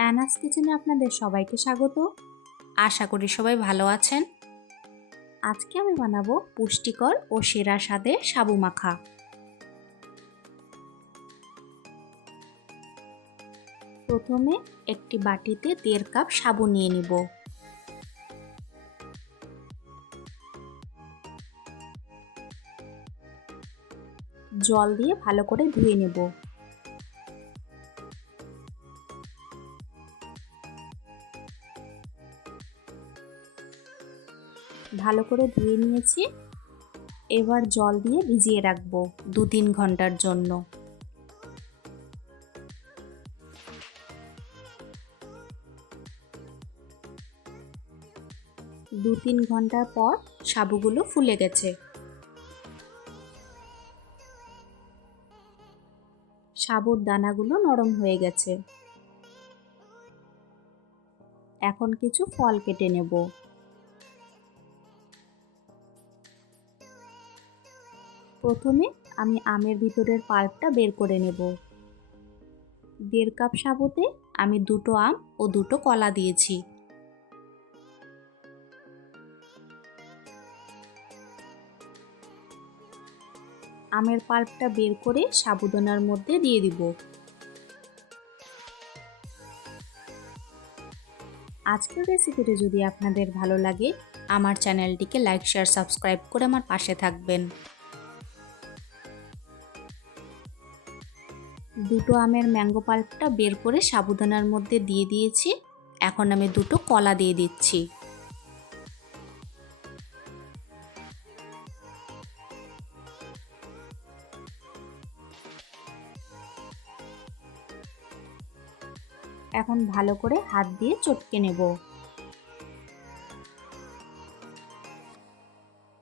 অ্যানাস কিচেনে আপনাদের সবাইকে স্বাগত। আশা করি সবাই ভালো আছেন। আজকে আমি বানাবো পুষ্টিকর ও সেরা স্বাদের সাবু মাখা। প্রথমে একটি বাটিতে 1.5 কাপ সাবু নিয়ে নিব। জল দিয়ে ভালো করে ধুয়ে নেব। ভালো করে ধুয়ে নিয়েছি। এবার জল দিয়ে ভিজিয়ে রাখবো 2-3 ঘন্টার জন্য। দু 3 ঘন্টার পর সাবুগুলো ফুলে গেছে। সাবুর দানাগুলো নরম হয়ে গেছে। এখন কিছু ফল কেটে নেব। প্রথমে আমি আমের ভিতরের পাল্পটা বের করে নেব। 1.5 কাপ সাবুতে আমি 2টো আম ও 2টো কলা দিয়েছি। আমের পাল্পটা বের করে সাবুদানার মধ্যে দিয়ে দিব। আজকের রেসিপিটা যদি আপনাদের ভালো লাগে, আমার চ্যানেলটিকে লাইক, শেয়ার, সাবস্ক্রাইব করে আমার পাশে থাকবেন। 2টো আমের ম্যাঙ্গো পাল্পটা বের করে সাবুদানার মধ্যে দিয়ে দিয়েছি। এখন আমি 2টো কলা দিয়ে দিচ্ছি। এখন ভালো করে হাত দিয়ে চটকে নেব।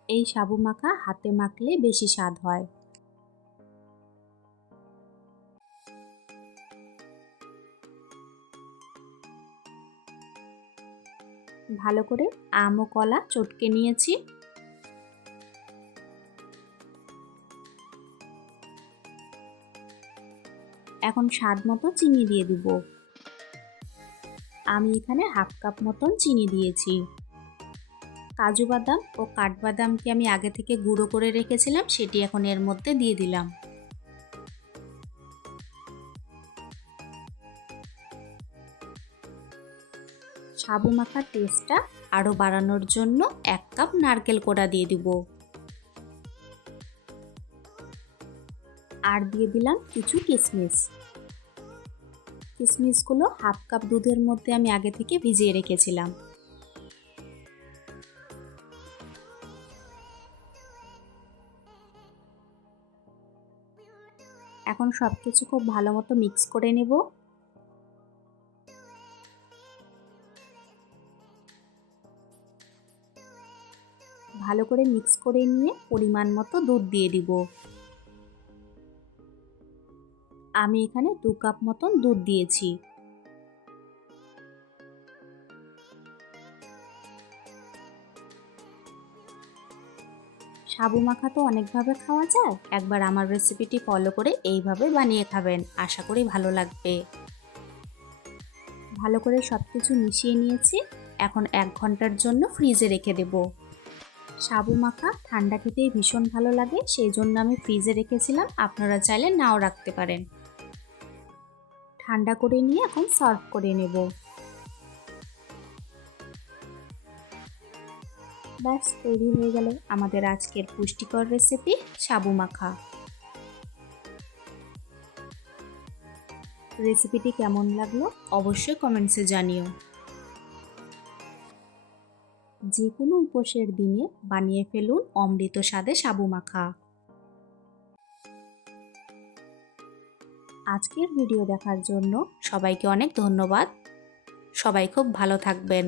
এই সাবু মাখা হাতে মাখলে বেশি স্বাদ হয়। ভালো করে আম ও কলা চটকে নিয়েছি। এখন স্বাদ মতো চিনি দিয়ে দিব। আমি এখানে 1/2 কাপ মতন চিনি দিয়েছি। কাজু বাদাম ও কাঠবাদামকে আমি আগে থেকে গুঁড়ো করে রেখেছিলাম, সেটি এখন এর মধ্যে দিয়ে দিলাম। সাবু মাখার টেস্টটা আরও বাড়ানোর জন্য 1 কাপ নারকেল কোড়া দিয়ে দিব। আর দিয়ে দিলাম কিছু কিশমিশ। কিশমিশগুলো 1/2 কাপ দুধের মধ্যে আমি আগে থেকে ভিজিয়ে রেখেছিলাম। এখন সবকিছু খুব ভালো মতো মিক্স করে নেব। ভালো করে মিক্স করে নিয়ে পরিমাণ মতো দুধ দিয়ে দিব। আমি এখানে 2 কাপ মতন দুধ দিয়েছি। সাবু মাখা তো অনেকভাবে খাওয়া যায়, একবার আমার রেসিপিটি ফলো করে এইভাবে বানিয়ে খাবেন, আশা করি ভালো লাগবে। ভালো করে সব কিছু মিশিয়ে নিয়েছি। এখন 1 ঘন্টার জন্য ফ্রিজে রেখে দেব। সাবু মাখা ঠান্ডা খেতেই ভীষণ ভালো লাগে, সেই জন্য আমি ফ্রিজে রেখেছিলাম, আপনারা চাইলে নাও রাখতে পারেন। ঠান্ডা করে নিয়ে এখন সার্ভ করে নেব। ব্যাস তৈরি হয়ে গেল আমাদের আজকের পুষ্টিকর রেসিপি সাবু মাখা। রেসিপিটি কেমন লাগলো অবশ্যই কমেন্টসে জানিও। যে কোনো উপোসের দিনে বানিয়ে ফেলুন অমৃত স্বাদে সাবু মাখা। আজকের ভিডিও দেখার জন্য সবাইকে অনেক ধন্যবাদ। সবাই খুব ভালো থাকবেন।